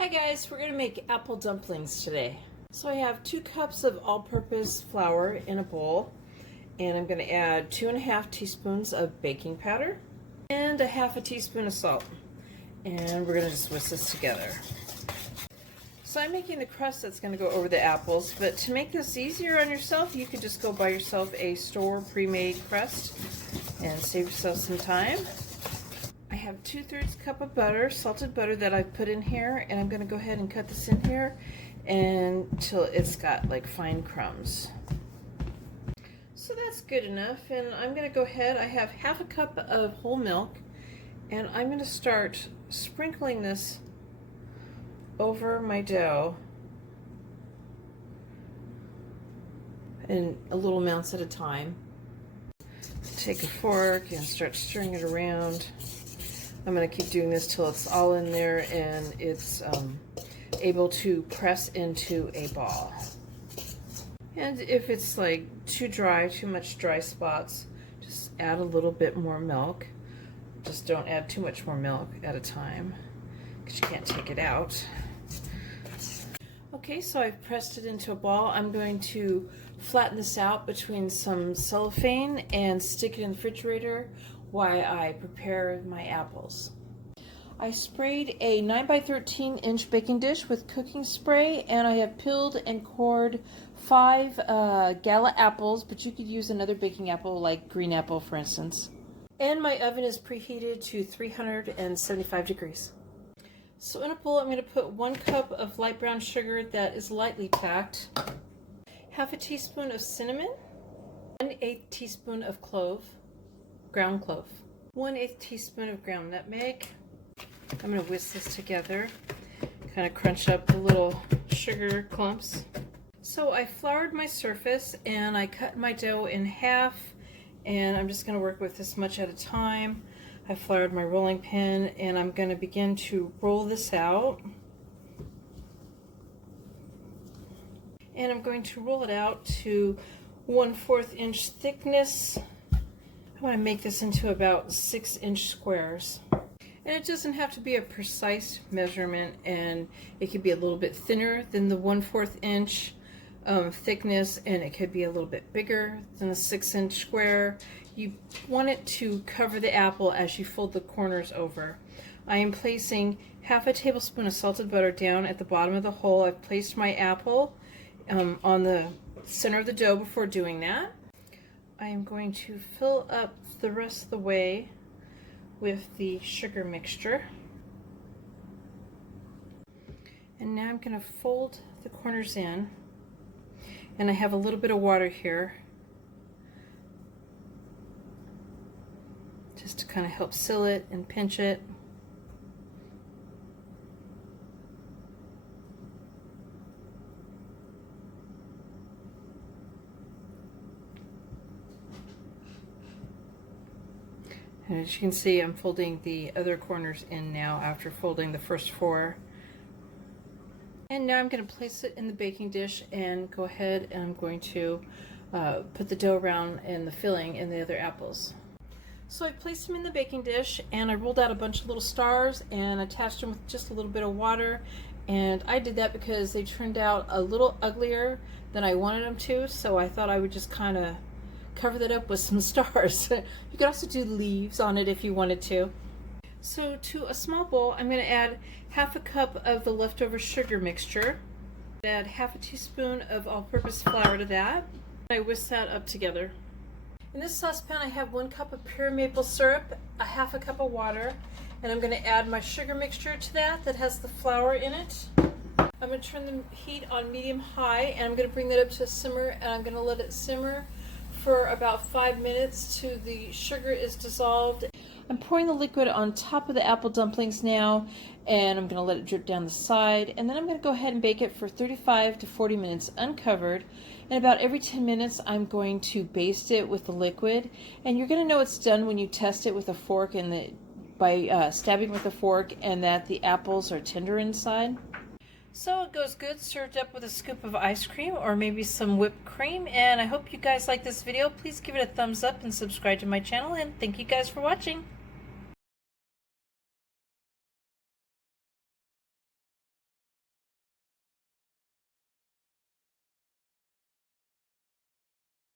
Hi guys, we're going to make apple dumplings today. So I have 2 cups of all-purpose flour in a bowl, and I'm going to add 2½ teaspoons of baking powder and ½ teaspoon of salt. And we're going to just whisk this together. So I'm making the crust that's going to go over the apples, but to make this easier on yourself, you could just go buy yourself a store pre-made crust and save yourself some time. I have 2/3 cup of butter, salted butter, that I've put in here, and I'm going to go ahead and cut this in here until it's got like fine crumbs. So that's good enough, and I'm going to go ahead, I have ½ cup of whole milk, and I'm going to start sprinkling this over my dough in a little amounts at a time. Take a fork and start stirring it around. I'm going to keep doing this till it's all in there and it's able to press into a ball. And if it's like too dry, too much dry spots, just add a little bit more milk. Just don't add too much more milk at a time because you can't take it out. Okay, so I've pressed it into a ball. I'm going to flatten this out between some cellophane and stick it in the refrigerator while I prepare my apples. I sprayed a 9x13 inch baking dish with cooking spray, and I have peeled and cored 5 gala apples, but you could use another baking apple like green apple, for instance. And my oven is preheated to 375 degrees. So in a bowl, I'm going to put 1 cup of light brown sugar that is lightly packed, ½ teaspoon of cinnamon, 1/8 teaspoon of ground clove, 1/8 teaspoon of ground nutmeg. I'm going to whisk this together, kind of crunch up the little sugar clumps. So I floured my surface and I cut my dough in half, and I'm just going to work with this much at a time. I floured my rolling pin and I'm going to begin to roll this out. And I'm going to roll it out to 1/4 inch thickness. I want to make this into about 6-inch squares. And it doesn't have to be a precise measurement, and it could be a little bit thinner than the 1/4 inch thickness, and it could be a little bit bigger than the 6-inch square. You want it to cover the apple as you fold the corners over. I am placing ½ tablespoon of salted butter down at the bottom of the hole. I've placed my apple on the center of the dough before doing that. I am going to fill up the rest of the way with the sugar mixture. And now I'm going to fold the corners in, and I have a little bit of water here just to kind of help seal it and pinch it. And as you can see, I'm folding the other corners in now after folding the first 4. And now I'm going to place it in the baking dish and go ahead and I'm going to put the dough around and the filling in the other apples. So I placed them in the baking dish and I rolled out a bunch of little stars and attached them with just a little bit of water. And I did that because they turned out a little uglier than I wanted them to, so I thought I would just kind of cover that up with some stars. You could also do leaves on it if you wanted to. So to a small bowl, I'm going to add ½ cup of the leftover sugar mixture. Add ½ teaspoon of all-purpose flour to that. I whisk that up together. In this saucepan, I have 1 cup of pure maple syrup, a ½ cup of water, and I'm going to add my sugar mixture to that has the flour in it. I'm going to turn the heat on medium-high, and I'm going to bring that up to a simmer, and I'm going to let it simmer for about 5 minutes till the sugar is dissolved. I'm pouring the liquid on top of the apple dumplings now, and I'm going to let it drip down the side, and then I'm going to go ahead and bake it for 35 to 40 minutes uncovered. And about every 10 minutes I'm going to baste it with the liquid, and you're going to know it's done when you test it with a fork and by stabbing with a fork, and that the apples are tender inside. So it goes good served up with a scoop of ice cream or maybe some whipped cream. And I hope you guys like this video. Please give it a thumbs up and subscribe to my channel, and thank you guys for watching.